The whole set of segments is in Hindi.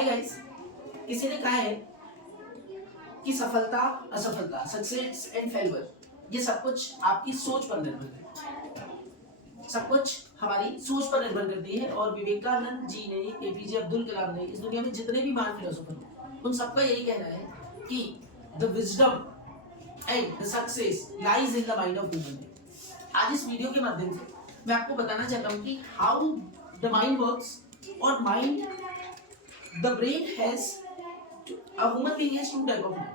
है गाइस, किसी ने कहा है कि सफलता असफलता, सक्सेस एंड फेलियर, ये सब कुछ आपकी सोच पर निर्भर करती है, सब कुछ हमारी सोच पर निर्भर करती है। और विवेकानंद जी ने, एपीजे अब्दुल कलाम ने, इस दुनिया में जितने भी महान फिलोसोफर, उन सबका यही कहना है कि the wisdom and the success lies in the mind of human being. आज इस वीडियो के माध्यम से मैं आपको बताना चाहता हूँ कि हाउ द माइंड वर्क्स, और mind, the brain has, a human being has two type of mind,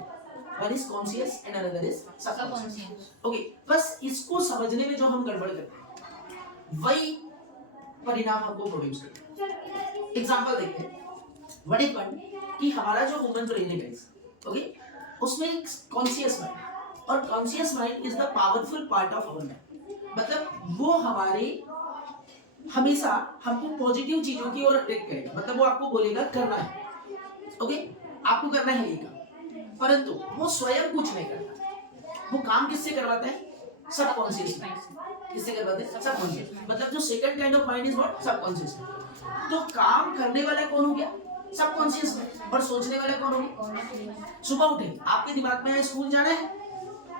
one is conscious and another is subconscious. Okay, बस इसको समझने में जो हम गड़बड़ करते हैं वही परिणाम हमको प्रोड्यूस करते हैं। एग्जांपल देखते हैं, व्हाट इज वन, कि हमारा जो ह्यूमन ब्रेन है गाइस, ओके, उसमें एक कॉन्शियस माइंड, और conscious mind is the powerful part of our mind. मतलब वो हमारे हमेशा हमको पॉजिटिव चीजों की ओर अट्रैक्ट करेगा, मतलब वो आपको बोलेगा करना है, ओके, आपको करना है ये काम, परंतु वो स्वयं कुछ नहीं करता। वो काम किससे करवाता है? Subconscious mind. किससे करवाते हैं? सबकॉन्शियस। मतलब जो second kind of mind is what? Subconscious. तो काम करने वाला कौन हो गया? Subconscious mind. और सोचने वाला कौन हो गया? सुबह उठे, आपके दिमाग में है स्कूल जाना है,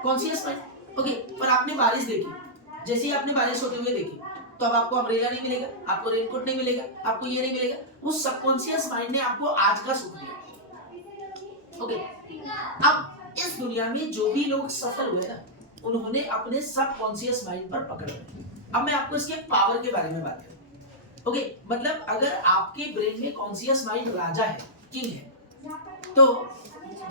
कॉन्शियस माइंड, ओके, पर आपने बारिश देखी, जैसे ही आपने बारिश होते हुए देखी, तो अब आपको अम्ब्रेला नहीं मिलेगा, आपको रेनकोट नहीं मिलेगा, आपको ये नहीं मिलेगा। उस सबकॉन्शियस माइंड ने आपको आज का सुख दिया, ओके। अब इस दुनिया में जो भी लोग सफल हुए ना, उन्होंने अपने सबकॉन्शियस माइंड पर पकड़ लिया। अब मैं आपको इसके पावर के बारे में बात करूं, ओके। मतलब अगर आपके ब्रेन में कॉन्शियस माइंड राजा है, किंग है, तो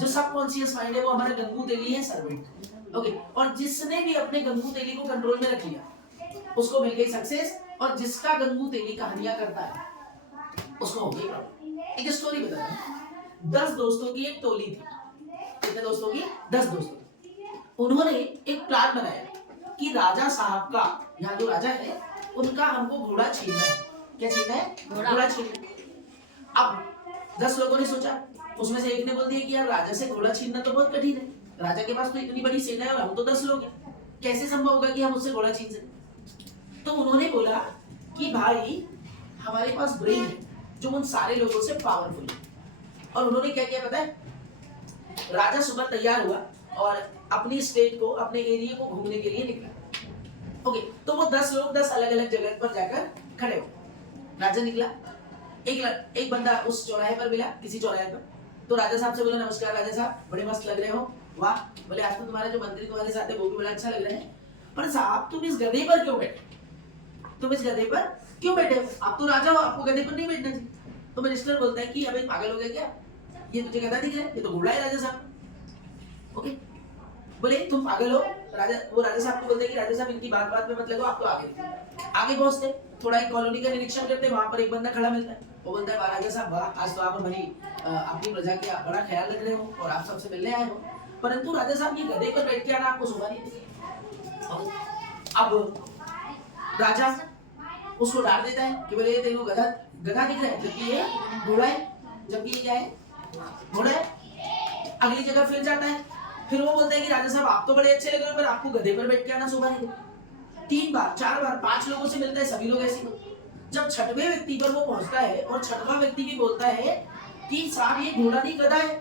जो सबकॉन्शियस माइंड है वो हमारा गंगू तेली है, सर्वेंट, ओके। और जिसने भी अपने गंगू तेली को कंट्रोल में रख लिया उसको मिल गई सक्सेस, और जिसका गंगू तेली कहानियां करता है उसको हो गई प्रॉब्लम। एक स्टोरी बताता हूं। 10 दोस्तों की एक टोली थी। कितने दोस्तों की? 10 दोस्तों। उन्होंने एक प्लान बनाया कि राजा साहब का, यहाँ जो राजा है उनका हमको घोड़ा छीनना है। क्या छीनना है? घोड़ा छीनना। अब 10 लोगों ने सोचा, उसमें से एक ने बोल दिया कि यार राजा से घोड़ा छीनना तो बहुत कठिन है, राजा के पास तो इतनी बड़ी सेना है और हम तो 10 लोग हैं, कैसे संभव होगा कि हम उससे घोड़ा छीन सकें? तो उन्होंने बोला कि भाई हमारे पास ब्रेन है जो उन सारे लोगों से पावरफुल है। और उन्होंने क्या किया पता है? राजा सुबह तैयार हुआ और अपनी स्टेट को, अपने एरिया को घूमने के लिए निकला, ओके। तो वो 10 लोग 10 अलग अलग जगह पर जाकर खड़े हो। राजा निकला, एक बंदा उस चौराहे पर मिला, किसी चौराहे पर, तो राजा साहब से बोला, नमस्कार राजा साहब, बड़े मस्त लग रहे हो, वाह। बोले आज तो तुम्हारा जो मंत्री तुम्हारे साथ है वो भी बड़ा अच्छा लग रहा है, पर साहब तुम इस गधे पर क्यों बैठे? तुम इस गधे पर क्यों बैठे हो? आप तो राजा हो, आपको गधे पर नहीं बैठना चाहिए। तो मिनिस्टर बोलता है कि अबे पागल हो गया क्या, ये तुझे गधा दिख रहा है, ये तो घोड़ा है राजा साहब, ओके। बोले तुम पागल हो। वो राजा साहब को बोलते हैं कि राजा साहब इनकी बात बात में मत लगो, आप तो आगे पहुंचते, थोड़ा एक कॉलोनी का निरीक्षण करते, वहां पर एक बंदा खड़ा मिलता है, वो बोलता है, वाह राजा साहब वाह, आज तो आप हमारी अपनी प्रजा के बड़ा ख्याल रख रहे हो और आप सबसे मिलने आए हो, परंतु राजा साहब ये गधे पर बैठ के आना आपको शोभा नहीं देती। अब राजा उसको डांट देता है कि बोले ये तेरे को गधा दिख रहा है, जबकि ये घोड़ा है, जबकि ये क्या है? घोड़ा है। अगली जगह फिर जाता है, फिर वो बोलता है कि राजा साहब आप तो बड़े अच्छे लग रहे हो, पर आपको गधे पर बैठ के आना शोभा नहीं देती। 3 बार 4 बार 5 लोगों से मिलता है, सभी लोग ऐसे ही। जब 6वें व्यक्ति पर वो पहुंचता है और 6वां व्यक्ति भी बोलता है कि साहब ये घोड़ा नहीं गधा है,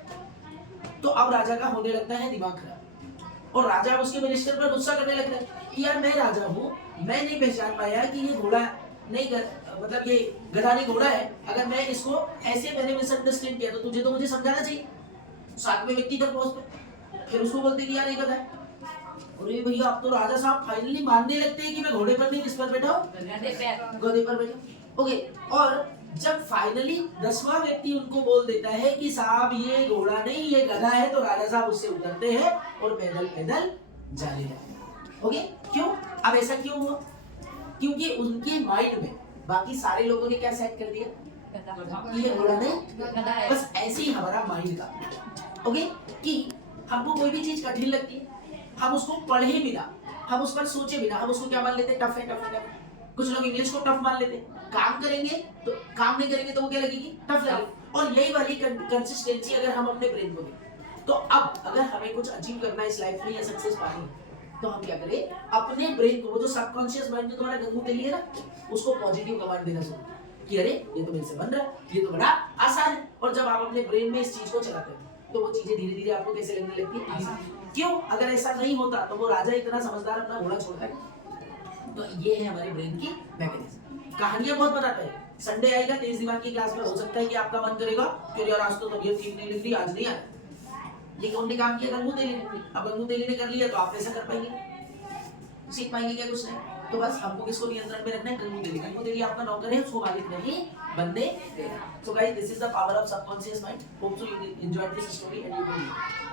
तो अब राजा का होने लगता है दिमाग खराब, और राजा उसके मिनिस्टर पर गुस्सा करने लगता है कि यार मैं राजा हूँ, मैं नहीं पहचान पाया कि ये घोड़ा नहीं मतलब ये गधा नहीं घोड़ा है, अगर मैं इसको ऐसे मैंने मिसअंडरस्टैंड किया तो तुझे तो मुझे समझाना चाहिए। 7वें व्यक्ति तक पहुंचते, फिर उसको बोलते कि यार ये गधा है। अरे भैया अब तो राजा साहब फाइनली मानने लगते हैं कि मैं घोड़े पर नहीं, किस पर बैठा हूँ? गधे पर बैठा, ओके। और जब फाइनली 10वां व्यक्ति उनको बोल देता है कि साहब ये घोड़ा नहीं ये गधा है, तो राजा साहब उससे उतरते हैं और पैदल पैदल जाने लगते, ओके। क्यों? अब ऐसा क्यों हुआ? क्योंकि उनके माइंड में बाकी सारे लोगों ने क्या सेट कर दिया? ये घोड़ा नहीं, बस ऐसे ही हमारा माइंड का, ओके, कि हमको कोई भी चीज कठिन लगती है, हम उसको पढ़े बिना, हम उस पर सोचे बिना, हम उसको क्या मान लेते हैं? टफ है, टफ है, टफ है। कुछ लोग इंग्लिश को टफ मान लेते हैं, काम करेंगे तो काम नहीं करेंगे तो वो क्या लगेगी? टफ लगेगी। और यही वाली कंसिस्टेंसी अगर हम अपने ब्रेन को दें, तो अब अगर हमें कुछ अचीव करना है इस लाइफ में या सक्सेस पानी है, तो हम क्या करें? अपने ब्रेन को, वो जो सबकॉन्शियस माइंड जो तुम्हारा गंगू तेली है ना, उसको पॉजिटिव कमांड देना शुरू कि अरे ये तो मेरे से बन रहा है, ये तो बड़ा आसान है। और और जब आप अपने ब्रेन में इस चीज को चलाते हैं तो वो चीजें धीरे धीरे आपको कैसे लगने लगती है, आसान। क्यों? अगर ऐसा नहीं होता तो वो राजा इतना समझदार अपना घोड़ा छोड़ता है। तो ये है हमारे ब्रेन की मैकेनिज्म। कहानियां बहुत बताता है। संडे आएगा तेज दिमाग की क्लास में, हो सकता है कि आपका मन करेगा कि यार आज तो तबीयत ठीक नहीं लग रही, आज नहीं आया। ये कौन ने काम किया? गंगू तेली ने। अब गंगू तेली ने कर लिया तो आप कैसा कर पाएंगे? सीख पाएंगे क्या? कुछ नहीं। तो बस हमको किसको नियंत्रण में रखना है? गंगू तेली। गंगू तेली आपका नौकर है, उसको मालिक नहीं बनने देना। So guys, this is the power of subconscious mind. Hope so you enjoyed this story and you will